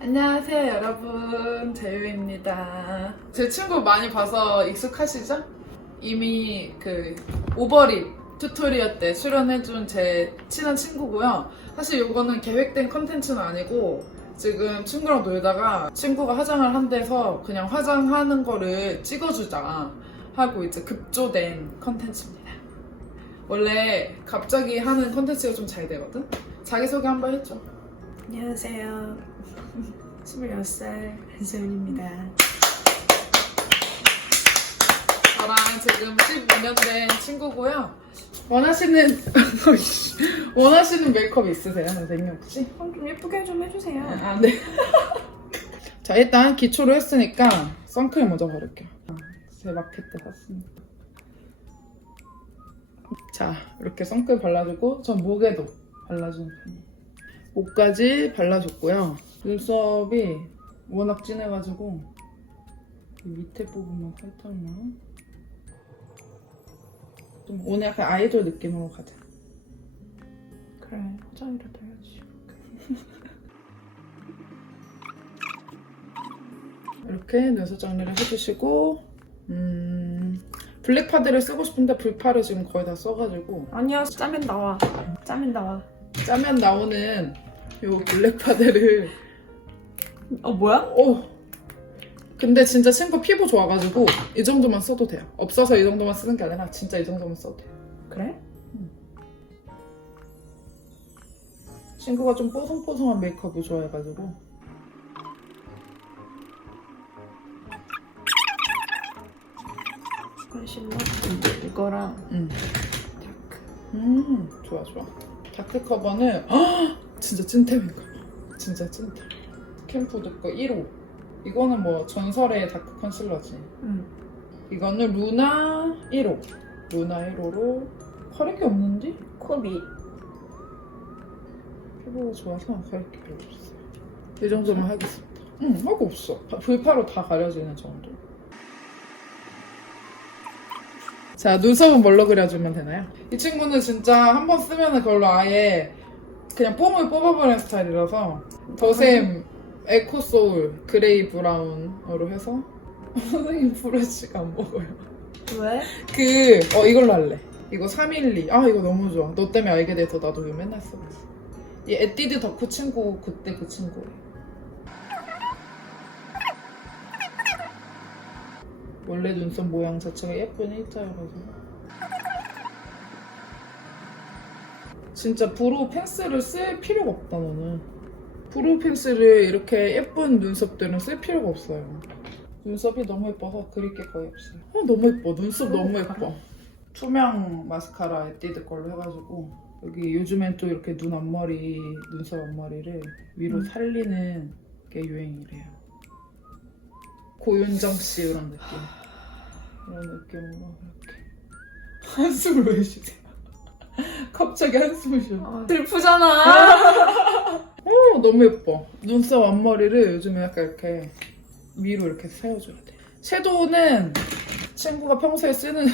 안녕하세요 여러분, 재유입니다. 제 친구 많이 봐서 익숙하시죠? 이미 그 오버립 튜토리얼 때 출연해준 제 친한 친구고요. 사실 이거는 계획된 컨텐츠는 아니고 지금 친구랑 놀다가 친구가 화장을 한대서 그냥 화장하는 거를 찍어주자 하고 이제 급조된 컨텐츠입니다. 원래 갑자기 하는 컨텐츠가 좀 잘 되거든? 자기소개 한번 해줘. 안녕하세요. 26살 한소연입니다. 저랑 지금 15년 된 친구고요. 원하시는 메이크업 있으세요, 선생님 혹시? 좀 예쁘게 좀 해주세요. 아, 네. 자, 일단 기초로 했으니까 선크림 먼저 바를게요. 제 마켓 때 샀습니다. 자, 이렇게 선크림 발라주고 전 목에도 발라주는 편이에요. 목까지 발라줬고요. 눈썹이 워낙 진해가지고 이 밑에 부분만 살짝만 좀 오늘 약간 아이돌 느낌으로 가자. 그래, 화장이라도 해야지. 이렇게 눈썹 정리를 해주시고 블랙 파데를 쓰고 싶은데 불파를 지금 거의 다 써가지고 아니야, 짜면 나와. 짜면 나와. 짜면 나오는 요 블랙 파데를 뭐야? 근데 진짜 친구 피부 좋아가지고 이 정도만 써도 돼요. 없어서 이 정도만 쓰는 게 아니라 진짜 이 정도만 써도 돼요. 그래? 친구가 좀 뽀송뽀송한 메이크업을 좋아해가지고 컨실러? 이거랑 다크. 좋아. 다크 커버는 진짜 찐템인가 봐. 진짜 찐템. 캠푸드 거 1호. 이거는 뭐 전설의 다크 컨실러지. 이거는 루나 1호. 루나 1호로 가릴 게 없는데? 코비. 피부가 좋아서 가릴 게 별로 없어요. 이 정도만 하겠습니다. 하고 없어. 불파로 다 가려지는 정도. 자, 눈썹은 뭘로 그려주면 되나요? 이 친구는 진짜 한 번 쓰면 그걸로 아예 그냥 뽕을 뽑아버리는 스타일이라서 더샘 에코소울 그레이 브라운으로 해서 선생님 브러쉬가 안 먹어요. 왜? 이걸로 할래. 이거 312. 이거 너무 좋아. 너 때문에 알게 돼서 나도 이거 맨날 쓰고 있어. 이 에뛰드 덕후 친구, 그때 그 친구예요. 원래 눈썹 모양 자체가 예쁜 일자여서 진짜 브로우 펜슬을 쓸 필요가 없다. 너는 브로우 펜슬을 이렇게 예쁜 눈썹들은 쓸 필요가 없어요. 눈썹이 너무 예뻐서 그릴 게 거의 없어요. 너무 예뻐. 눈썹 너무 예뻐. 투명 마스카라 에뛰드 걸로 해가지고 여기 요즘엔 또 이렇게 눈 앞머리, 눈썹 앞머리를 위로 살리는 게 유행이래요. 고윤정 씨 이런 느낌. 이런 느낌으로 이렇게 한숨을 왜 쉬세요? 갑자기 한숨을 쉬어. 슬프잖아. 너무 예뻐. 눈썹 앞머리를 요즘에 약간 이렇게 위로 이렇게 세워줘야 돼. 섀도우는 친구가 평소에 쓰는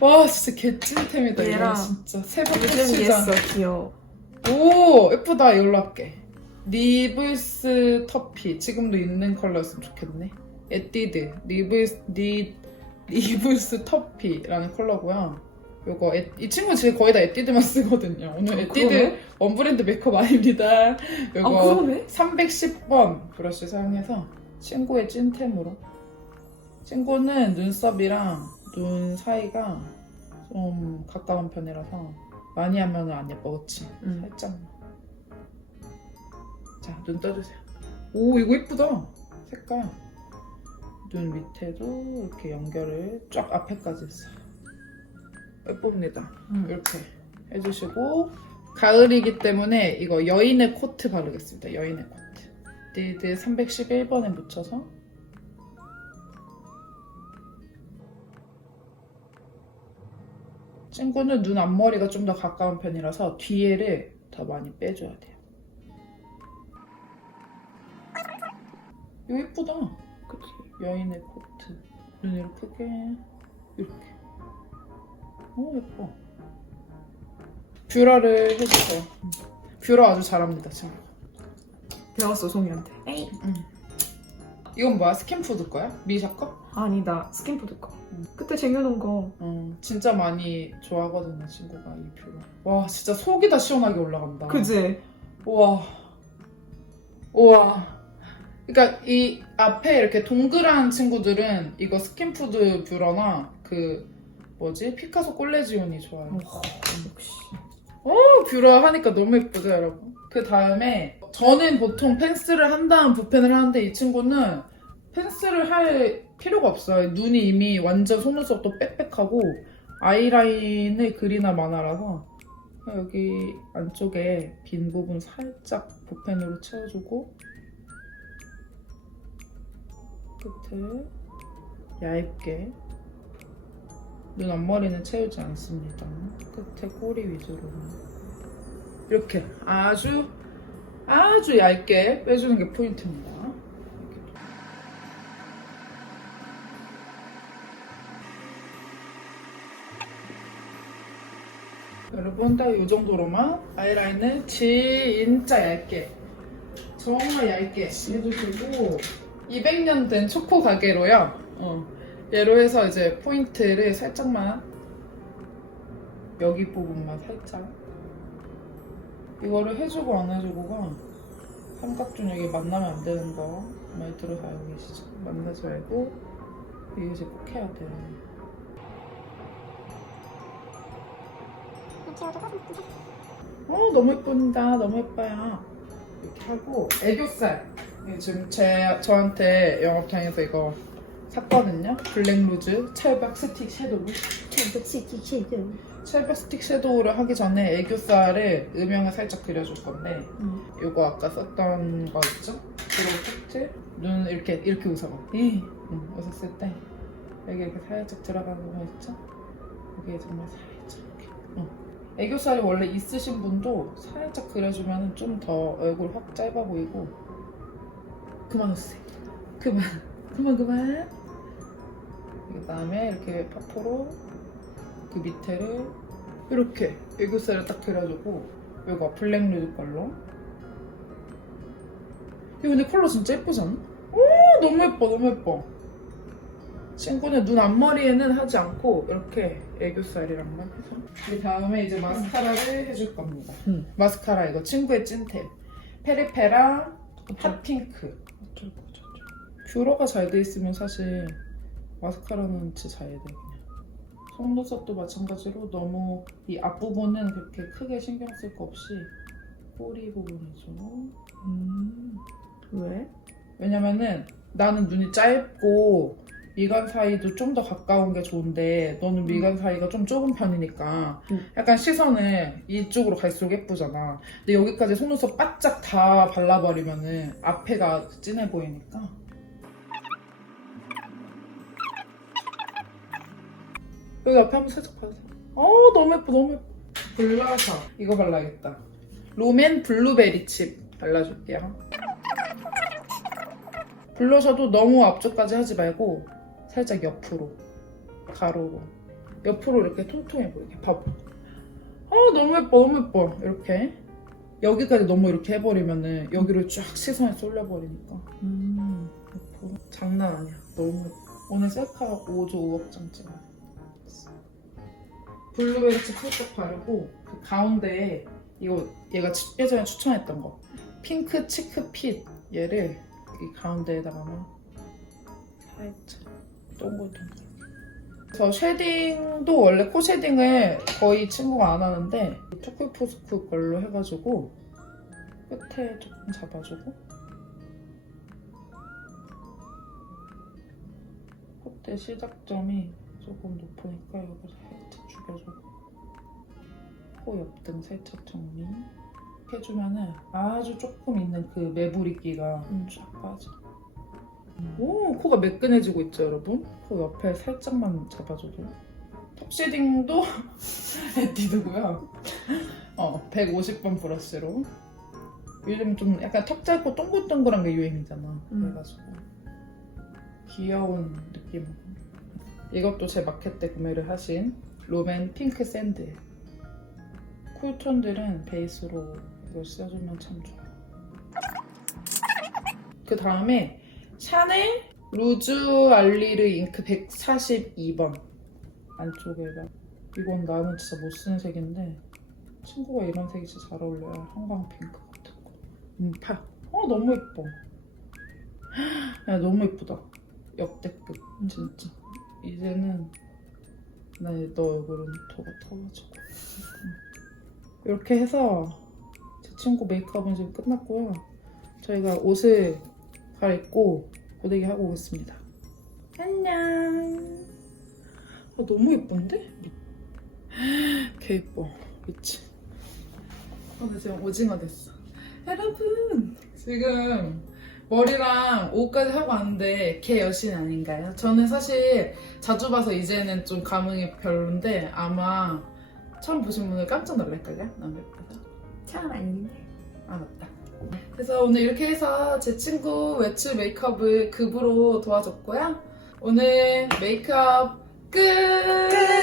와 진짜 개찐템이다. 이거 얘랑 진짜 새벽 요즘 시장. 얘써 귀여워. 오 예쁘다. 이걸로 할게. 리블스 터피. 지금도 있는 컬러였으면 좋겠네. 에뛰드 리블스 터피라는 컬러고요. 요거 이 친구 지금 거의 다 에뛰드만 쓰거든요. 오늘 에뛰드 그러네? 원브랜드 메이크업 아닙니다. 요거 그러네? 310번 브러쉬 사용해서 친구의 찐템으로. 친구는 눈썹이랑 눈 사이가 좀 가까운 편이라서 많이 하면 안 예뻐. 그치? 살짝만. 자, 눈 떠주세요. 오 이거 예쁘다. 색깔. 눈 밑에도 이렇게 연결을 쫙 앞에까지 했어요. 예쁩니다. 이렇게 해주시고 가을이기 때문에 이거 여인의 코트 바르겠습니다. 여인의 코트. 리드 311번에 묻혀서 친구는 눈 앞머리가 좀 더 가까운 편이라서 뒤에를 더 많이 빼줘야 돼요. 이거 예쁘다. 그치? 여인의 코트. 눈 이렇게 이렇게. 예뻐. 뷰러를 해주세요. 뷰러 아주 잘합니다, 친구. 배웠어 송이한테. 에이. 이건 뭐야? 스킨푸드 거야? 미샤 거? 아니다 스킨푸드 거. 그때 쟁여놓은 거. 진짜 많이 좋아하거든요 친구가 이 뷰를. 와 진짜 속이 다 시원하게 올라간다. 그지? 우와. 우와. 그러니까 이 앞에 이렇게 동그란 친구들은 이거 스킨푸드 뷰러나 그 뭐지? 피카소 꼴레지온이 좋아요. 역시. 뷰러 하니까 너무 예쁘죠 여러분? 그 다음에 저는 보통 펜슬을 한 다음 붓펜을 하는데 이 친구는 펜슬을 할 필요가 없어요. 눈이 이미 완전 속눈썹도 빽빽하고 아이라인을 그리나 마나라서 여기 안쪽에 빈 부분 살짝 붓펜으로 채워주고 끝에 얇게 눈 앞머리는 채우지 않습니다. 끝에 꼬리 위주로는 이렇게 아주 얇게 빼주는 게 포인트입니다. 여러분 딱 이 정도로만 아이라인을 진짜 얇게 정말 얇게 해주시고 200년 된 초코 가게로요. 얘로 해서 이제 포인트를 살짝만 여기 부분만 살짝 이거를 해주고 안 해주고가 삼각존 여기 만나면 안 되는 거 많이 들어서 알고 계시죠? 만나지 말고 이거 이제 꼭 해야 돼요. 너무 예쁩니다. 너무 예뻐요. 이렇게 하고 애교살 지금 저한테 영업장에서 이거 샀거든요. 블랙루즈 찰박 스틱 섀도우. 찰박 스틱 섀도우를 하기 전에 애교살을 음영을 살짝 그려줄 건데 이거 아까 썼던 거 있죠? 그리고 끝에 눈 이렇게 웃어봐. 웃었을 때 여기 이렇게 살짝 들어가는 거 있죠? 여기에 정말 살짝 이렇게. 애교살이 원래 있으신 분도 살짝 그려주면 좀 더 얼굴 확 짧아 보이고. 그만 웃으세요. 그만. 그 다음에 이렇게 파포로 그 밑에를 이렇게 애교살을 딱 그려주고 이거 블랙루즈 걸로. 이거 근데 컬러 진짜 예쁘지 않아? 너무 예뻐. 친구는 눈 앞머리에는 하지 않고 이렇게 애교살이랑만 해서 그 다음에 이제 마스카라를 해줄 겁니다. 마스카라 이거 친구의 찐템 페리페라 핫핑크. 뷰러가 잘 돼 있으면 사실 마스카라는 진짜 잘 돼. 그냥 속눈썹도 마찬가지로 너무 이 앞부분은 그렇게 크게 신경 쓸 거 없이 꼬리 부분이죠. 왜? 왜냐면은 나는 눈이 짧고 미간 사이도 좀 더 가까운 게 좋은데 너는 미간 사이가 좀 좁은 편이니까 약간 시선을 이쪽으로 갈수록 예쁘잖아. 근데 여기까지 속눈썹 바짝 다 발라버리면은 앞에가 진해 보이니까. 여기 앞에 한번 살짝 봐주세요. 너무 예뻐. 블러셔 이거 발라야겠다. 롬앤 블루베리 칩 발라줄게요. 블러셔도 너무 앞쪽까지 하지 말고 살짝 옆으로 가로로 옆으로 이렇게 통통해 보이게 봐봐. 너무 예뻐. 이렇게 여기까지 너무 이렇게 해버리면은 여기로 쫙 시선이 쏠려버리니까 예뻐. 장난 아니야. 너무 예뻐. 오늘 셀카 5조 5억장 찍어. 블루베리 칩 살짝 바르고 그 가운데에 이거 얘가 예전에 추천했던 거 핑크 치크핏 얘를 이 가운데에다가만 살짝 동글동글. 저 쉐딩도 원래 코 쉐딩을 거의 친구가 안 하는데 투쿨포스쿠 걸로 해가지고 끝에 조금 잡아주고 콧대 시작점이 조금 높으니까 이거 살짝 죽여주고 코 옆등 살짝 정리 해주면은 아주 조금 있는 그 매부리기가 쫙 빠져. 오, 코가 매끈해지고 있죠, 여러분? 코 옆에 살짝만 잡아줘도. 턱 쉐딩도 에뛰드고요. 150번 브러쉬로. 요즘 좀 약간 턱 짧고 동글동글한 게 유행이잖아. 그래가지고 귀여운 느낌. 이것도 제 마켓 때 구매를 하신 롬앤 핑크 샌드. 쿨톤들은 베이스로 이걸 써주면 참 좋아. 그 다음에 샤넬 루즈 알리르 잉크 142번 안쪽에가. 이건 나는 진짜 못 쓰는 색인데 친구가 이런 색이 진짜 잘 어울려요. 형광 핑크 같은 거. 팔. 너무 예뻐. 야, 너무 예쁘다. 역대급 진짜. 이제는 나 너 얼굴은 더 같아가지고. 이렇게 해서 제 친구 메이크업은 지금 끝났고요. 저희가 옷을 갈아입고 고데기 하고 오겠습니다. 안녕. 너무 예쁜데? 개 예뻐. 미치. 나 지금 오징어 됐어. 여러분 지금 머리랑 옷까지 하고 왔는데 개 여신 아닌가요? 저는 사실 자주 봐서 이제는 좀 감흥이 별론데 아마 처음 보신 분들 깜짝 놀랄걸요? 너무 예뻐서. 참 아닌데. 아 맞다. 그래서 오늘 이렇게 해서 제 친구 외출 메이크업을 급으로 도와줬고요. 오늘 메이크업 끝!